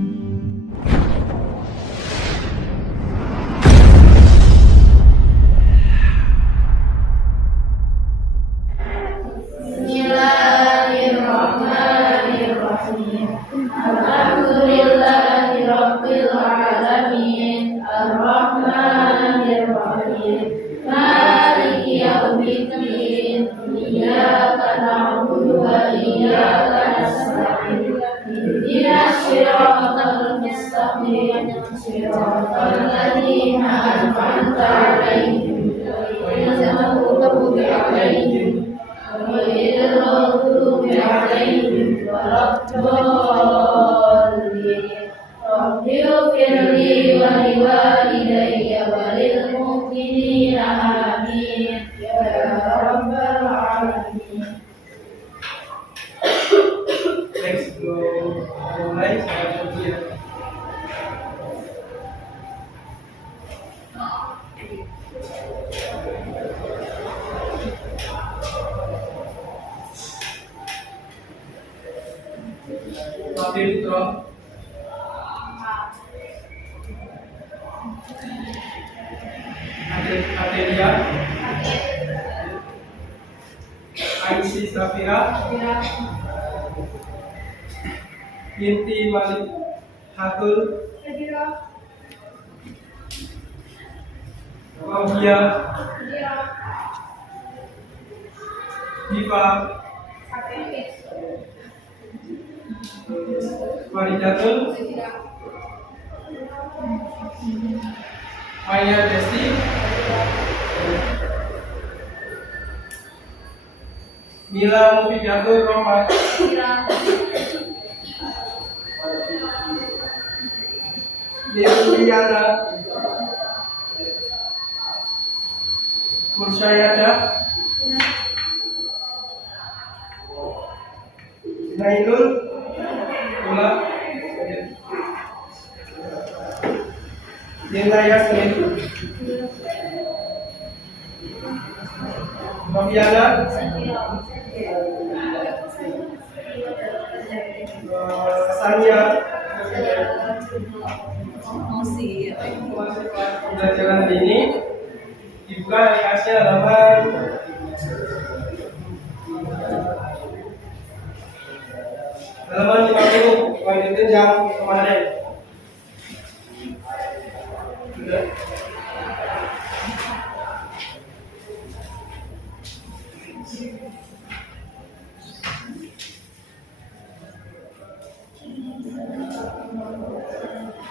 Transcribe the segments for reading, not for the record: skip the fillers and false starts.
Bismillahirrahmanirrahim. Alhamdulillahirabbil alamin. Arrahmanirrahim. Maliki yaumiddin. Iyyaka na'budu wa iyyaka nasta'in. Ihdinas siratal mustaqim. Siratal ladzina an'amta 'alaihim ghairil maghdubi 'alaihim waladdallin. Rabbighfirli wa liwalidayya wa lil mu'minina amin ya rabbal alamin. Next, mulai saya ujian. Materi Trom Materia Aisy Safira Binti Malik Hatul Mawia Diva Waridatul Maya Desti Mila Mufidatul Rohmat Dewiana Mursyayada Nailul Ula Dina Yasmin Noviana Sania pembelajaran ini dibuka dari hasil halaman halaman 50 lanjutin yang kemarin. Sudah.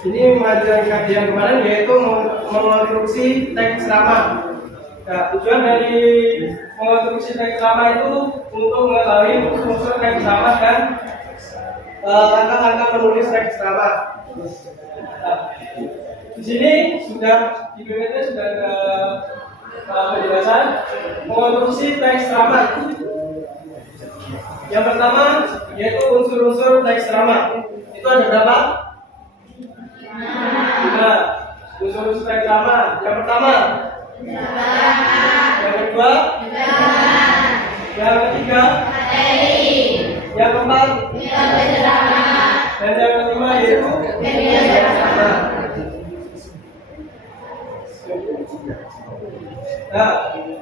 Ini pelajaran kajian kemarin yaitu mengonstruksi teks ceramah. Nah, tujuan dari mengonstruksi teks ceramah itu untuk mengetahui unsur teks ceramah dan langkah-langkah menulis teks ceramah. Nah, di sini sudah di PPT sudah ada penjelasan mengonstruksi teks ceramah. Yang pertama yaitu unsur-unsur teks ceramah. Itu ada berapa? Nah, unsur-unsur teks ceramah. Yang pertama, yang kedua, yang ketiga, yang keempat, dan yang kelima yaitu nah,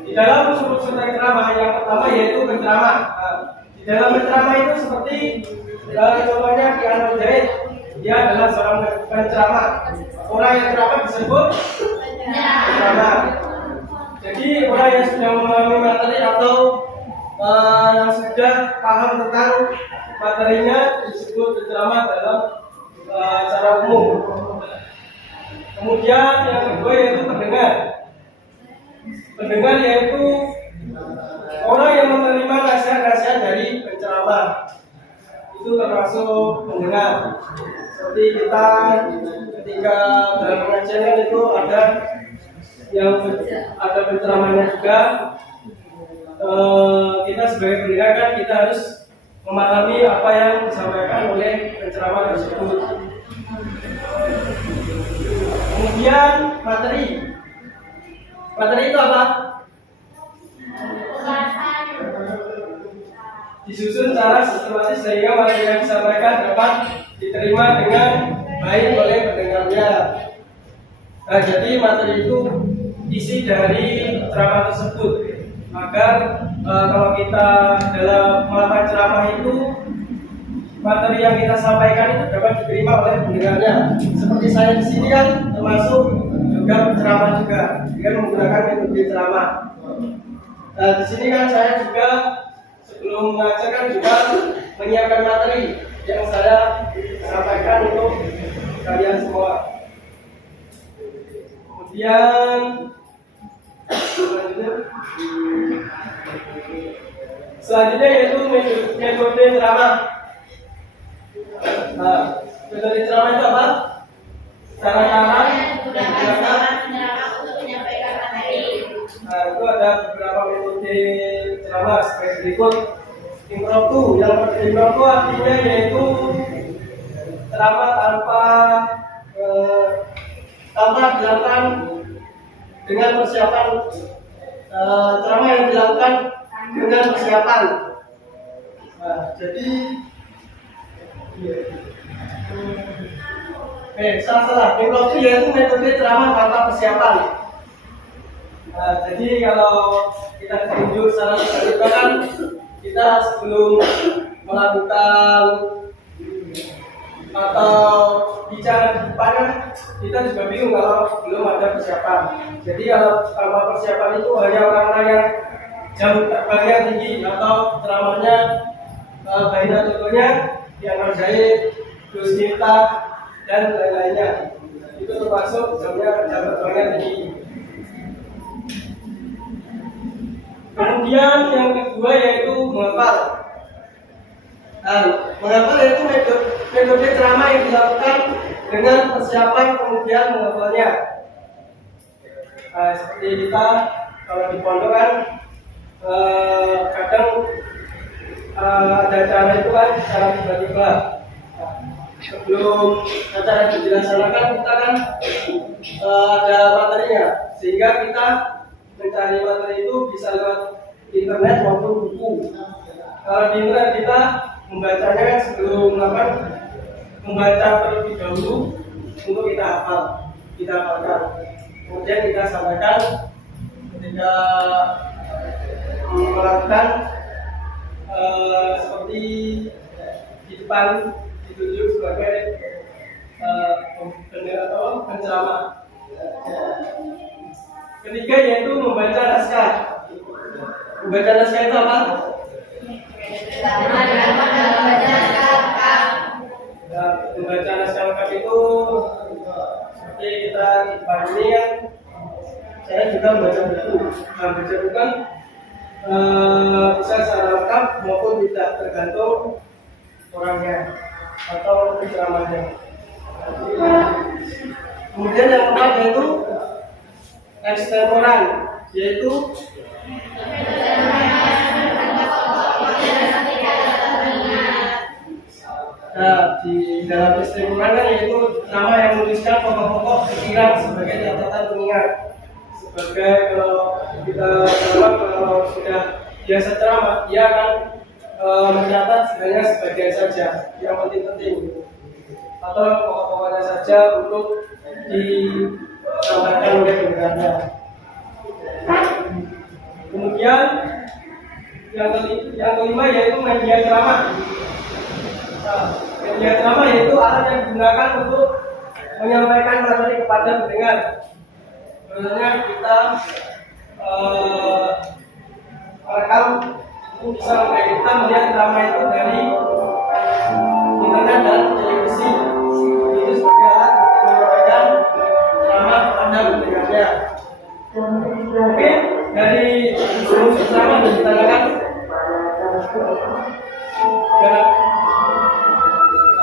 di dalam unsur-unsur teks ceramah yang pertama yaitu penceramah. Nah, di dalam penceramah itu seperti contohnya di Anwar Zaid, dia adalah seorang penceramah. Orang yang ceramah disebut penceramah. Jadi orang yang sudah memahami materi atau yang sudah paham tentang materinya disebut penceramah dalam secara umum. Kemudian yang kedua yaitu pendengar. Pendengar yaitu orang yang menerima nasihat-nasihat dari penceramah. Itu termasuk pendengar. Seperti kita ketika dalam pengajian itu ada yang ada penceramahnya juga. Kita sebagai pendengar kan kita harus memahami apa yang disampaikan oleh penceramah tersebut. Kemudian materi. Materi itu apa? Disusun secara sistematis sehingga materi yang disampaikan dapat diterima dengan baik oleh pendengarnya. Nah, jadi materi itu isi dari ceramah tersebut agar kalau kita dalam melakukan ceramah itu materi yang kita sampaikan itu dapat diterima oleh pendengarnya. Seperti saya di sini kan termasuk juga ceramah juga dengan menggunakan metode ceramah. Nah, di sini kan saya juga sebelum mengajar kan juga menyiapkan materi yang saya sampaikan untuk kalian semua. Kemudian selanjutnya yaitu metode ceramah. Nah, metode ceramah itu apa? Cara-cara yang digunakan untuk menyampaikan materi. Nah, itu ada beberapa metode ceramah sebagai berikut. Impromptu, yang impromptu artinya yaitu ceramah tanpa dilakukan dengan persiapan, ceramah yang dilakukan dengan persiapan. Nah, jadi salah. Impromptu yaitu metode ceramah tanpa persiapan. Nah, jadi kalau kita tunjuk secara terbuka kan kita sebelum melakukan atau bicara di depan kan kita juga bingung kalau belum ada persiapan. Jadi kalau tanpa persiapan itu hanya orang-orang yang jam terbangnya tinggi atau ceramahnya banyak contohnya yang ngerjain Gus Miftah dan lain-lainnya, itu termasuk jam terbangnya tinggi. Kemudian yang kedua yaitu menghafal. Nah, menghafal yaitu metode ceramah yang dilakukan dengan persiapan kemudian menghafalnya. Nah, seperti kita kalau di pondok kan kadang ada acara itu kan secara tiba-tiba. Nah, sebelum acara itu dilaksanakan kita kan ada materinya, sehingga kita mencari materi itu bisa lewat internet maupun buku. Kalau di internet kita membacanya kan sebelum membaca terlebih dahulu untuk kita hafalkan. Kemudian kita sampaikan ketika melakukan seperti di depan ditunjuk sebagai penceramah. Ketiga yaitu membaca naskah. Membaca naskah itu apa? Membaca naskah lengkap itu seperti kita di depan ini kan, saya juga membaca buku. Nah, baca buku kan bisa secara lengkap maupun tidak, tergantung orangnya atau ceramahnya. Kemudian yang keempat yaitu ekstemporan, yaitu di dalam ekstemporan kan yaitu nama yang menuliskan pokok-pokok pikiran sebagai catatan pengingat. Sebagai kalau kita kalau sudah biasa ceramah, dia akan mencatat sebenarnya sebagian saja yang penting-penting atau pokok-pokoknya saja untuk disampaikan oleh pendengarnya. Kemudian yang kelima yaitu media ceramah. Media ceramah yaitu alat yang digunakan untuk menyampaikan materi kepada pendengar. Sebenarnya kita merekam itu bisa kita melihat ceramah itu dari internet dan televisi. Itu sebagai alat untuk menyampaikan ceramah kepada pendengarnya. Mungkin dari unsur ceramah yang ditanyakan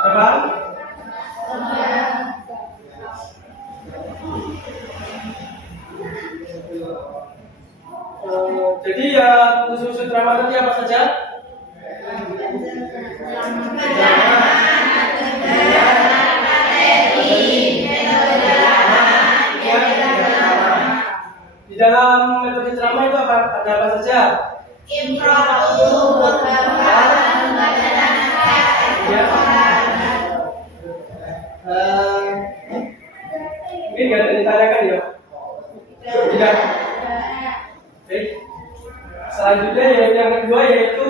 apa? Jadi ya unsur ceramah tadi apa saja? Di dalam metode ceramah itu ada apa saja? Impromptu, menghafal, membaca naskah, nggak ada yang ditanyakan ya? Tidak. Oke. Selanjutnya yang kedua yaitu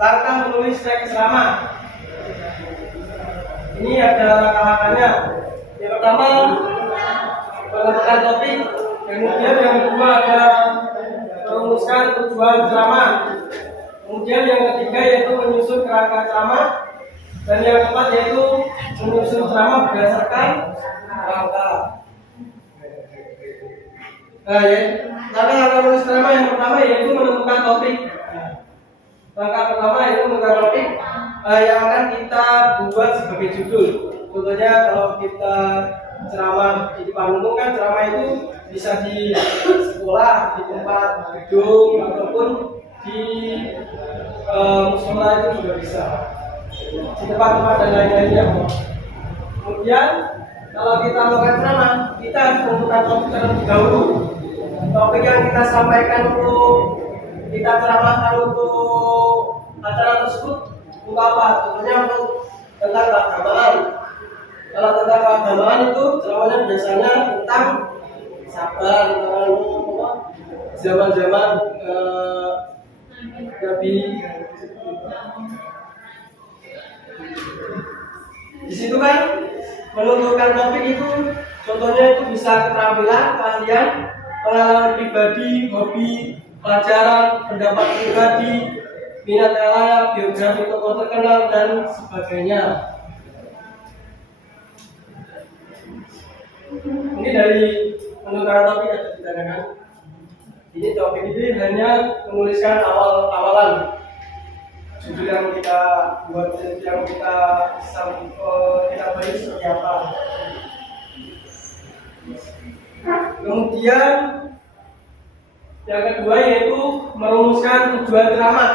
langkah menulis teks ceramah. Ini ada langkah-langkahnya. Yang pertama menentukan topik, kemudian yang kedua ada merumuskan tujuan ceramah, kemudian yang ketiga yaitu menyusun kerangka ceramah, dan yang keempat yaitu menyusun ceramah berdasarkan rangka. Nah, ya, langkah menulis ceramah yang pertama yaitu menentukan topik. Langkah pertama yaitu menentukan topik yang akan kita buat sebagai judul. Contohnya kalau kita ceramah di depan umum kan ceramah itu bisa di sekolah, di tempat gedung ataupun di musola itu juga bisa, di tempat-tempat dan lain-lainnya. Kemudian kalau kita melakukan ceramah, kita harus menentukan topik terlebih dahulu. Topik yang kita sampaikan untuk kita ceramahkan untuk acara tersebut untuk apa? Contohnya untuk tentang keagamaan. Kalau tentang keagamaan itu ceramahnya biasanya tentang sabar, zaman-zaman Nabi. Di situ kan menentukan topik itu, contohnya itu bisa keterampilan, keahlian, pengalaman pribadi, hobi, pelajaran, pendapat pribadi, minat layak, biografi tokoh terkenal dan sebagainya. Ini dari menentukan topik yang ditanyakan. Ini topik ini hanya menuliskan awalan judul yang kita buat, yang kita beri seperti apa. Kemudian yang kedua yaitu merumuskan tujuan ceramah.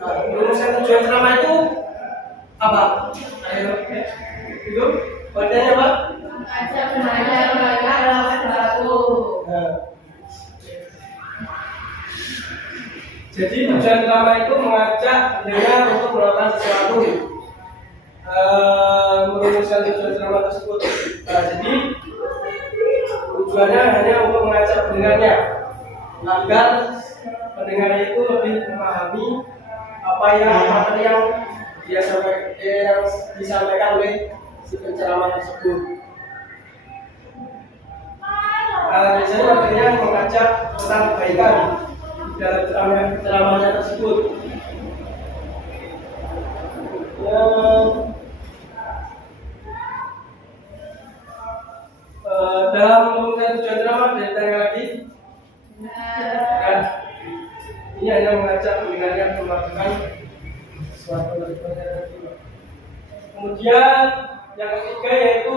Nah, merumuskan tujuan ceramah itu apa? Ayo, itu bagiannya apa? Mengajak belajar melakukan sesuatu. Jadi tujuan ceramah itu mengajak pendengar untuk melakukan sesuatu. Merumuskan tujuan ceramah tersebut. Nah, jadi tujuannya hanya untuk mengajak pendengarnya agar pendengarnya itu lebih memahami apa yang materi yang disampaikan oleh si penceramah tersebut. Biasanya materinya mengajak tentang kebaikan dalam ceramahnya tersebut. Dalam menemukan tujuan ceramah ditanya lagi. Ini hanya mengajak mendengarkan melakukan suatu kemudian yang ketiga yaitu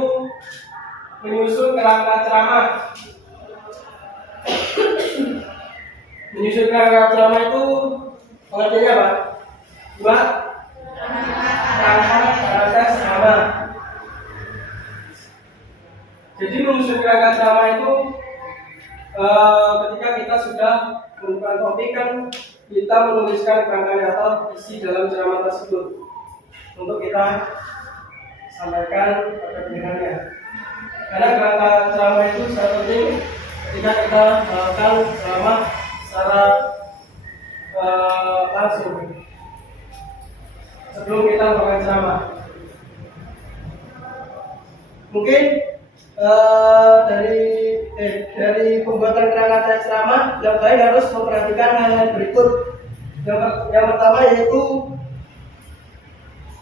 menyusun kerangka ceramah. Menyusun kerangka ceramah itu pengertiannya apa? Buat kerangka ceramah. Jadi menyusun kerangka ceramah itu ketika kita sudah menentukan topik kan kita menuliskan kerangkanya atau isi dalam ceramah tersebut untuk kita sampaikan pada pendengarnya. Karena kerangka ceramah itu sangat penting ketika kita melakukan ceramah secara langsung sebelum kita melakukan ceramah. Mungkin dari pembuatan kerangka teks ceramah yang baik harus memperhatikan hal-hal berikut. Yang pertama yaitu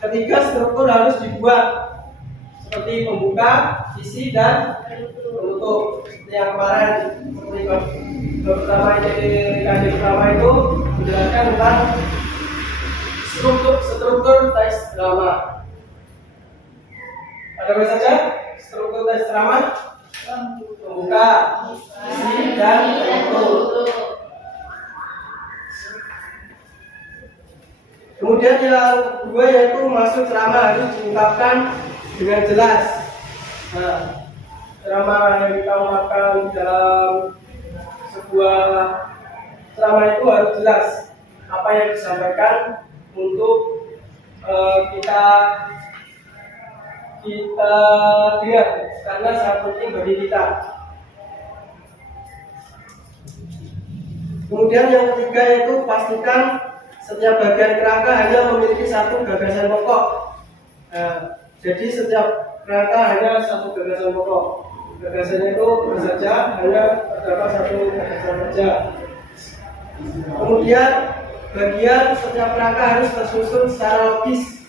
ketiga struktur harus dibuat seperti pembuka, isi dan penutup. Seperti yang kemarin seperti pertama kajian pertama itu menjelaskan tentang struktur teks ceramah. Ada apa saja? Struktur teks ceramah: pembuka, isi dan penutup. Kemudian yang kedua yaitu masuk ceramah harus diungkapkan dengan jelas. Nah, ceramah yang kita ungkapkan dalam sebuah ceramah itu harus jelas apa yang disampaikan untuk kita kita dengar karena sangat penting bagi kita. Kemudian yang ketiga yaitu pastikan setiap bagian kerangka hanya memiliki satu gagasan pokok. Nah, jadi setiap kerangka hanya satu gagasan pokok. Gagasannya itu saja hanya terdapat satu gagasan saja. Kemudian bagian setiap kerangka harus tersusun secara logis.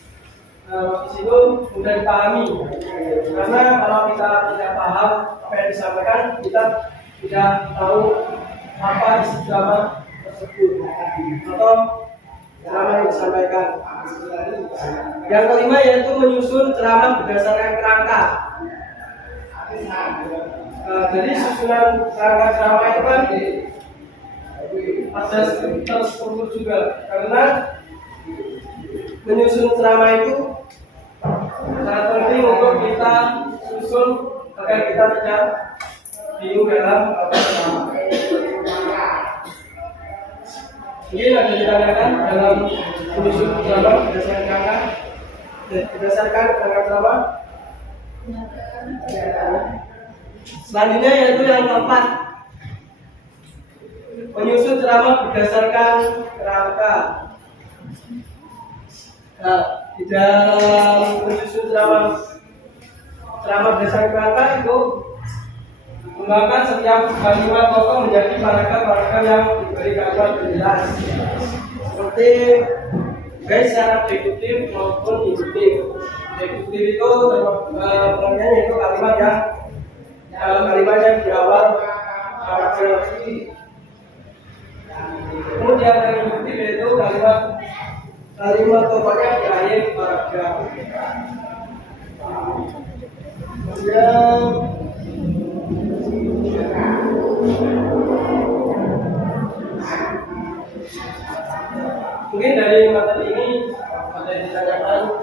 Logis itu mudah dipahami. Karena kalau kita tidak paham apa yang disampaikan, kita tidak tahu apa isi drama tersebut atau ceramah yang disampaikan. Yang kelima yaitu menyusun ceramah berdasarkan kerangka. Jadi susunan kerangka ceramah itu kan ada terstruktur juga, karena menyusun ceramah itu sangat penting untuk kita susun agar kita tidak bingung dalam ceramah. Mungkin ada ditanyakan dalam menyusun ceramah berdasarkan kerangka, berdasarkan kerangka ceramah. Selanjutnya yaitu yang keempat, menyusun ceramah berdasarkan kerangka. Nah, di dalam menyusun ceramah berdasarkan kerangka itu menggunakan setiap kalimat pokok menjadi paragraf-paragraf yang diberi kalimat jelas, seperti baik secara deduktif maupun induktif. Deduktif itu pengertiannya itu kalimat yang di awal paragraf. Kemudian yang induktif yaitu kalimat pokoknya di akhir paragraf. Kemudian mungkin dari materi ini ada yang ditanyakan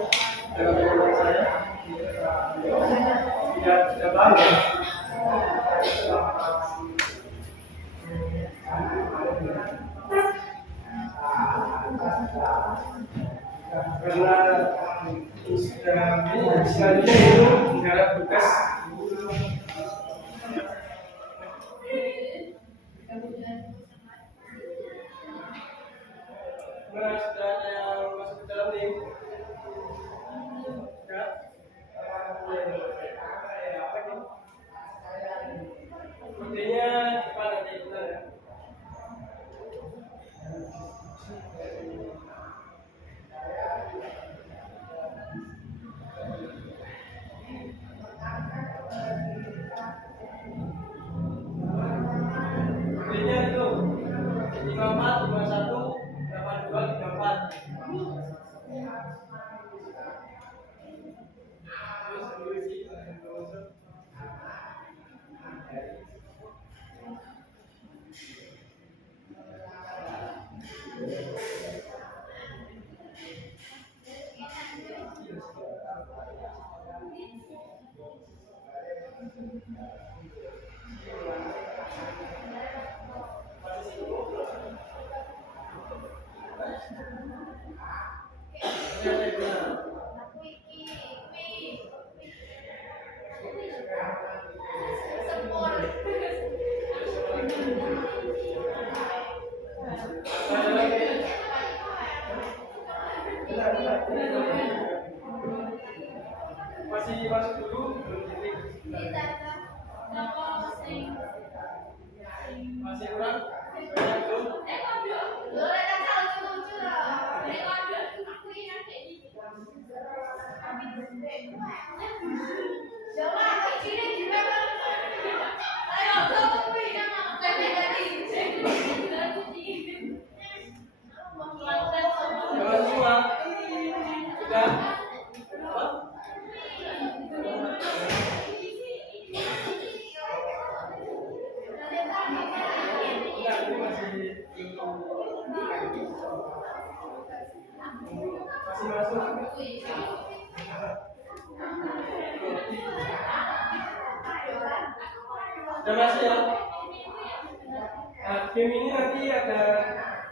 dalam penjelasan saya. Tidak paham ya? Karena selanjutnya itu menggarap tugas. Sudah ada yang masuk ke dalam nih? Ya? Sepertinya depan nanti benar ya? Sepertinya itu 54, 51, 82, 34. Masih masuk dulu, masih kurang, jangan semua, sudah. Masih masuk. Sudah masuk ya. Nah, game ini nanti ada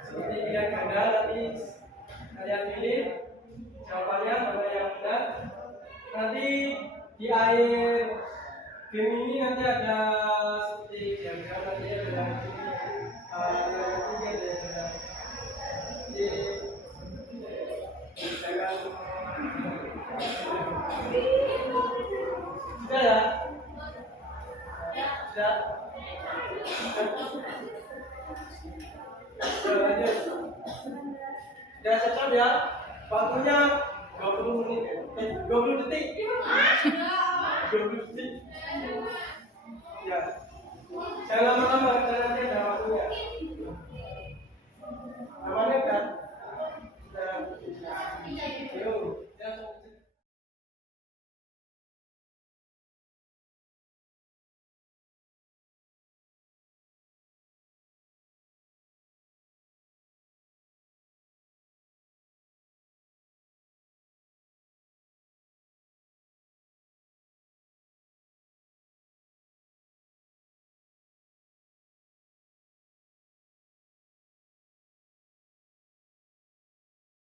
seperti pilihan ganda, nanti kalian pilih jawabannya mana yang benar. Nanti di air game ini nanti ada seperti diagram nanti ada yang ketiga ada sudah ya sudah lanjut sudah siap ya waktunya 20 menit 20 detik 20 detik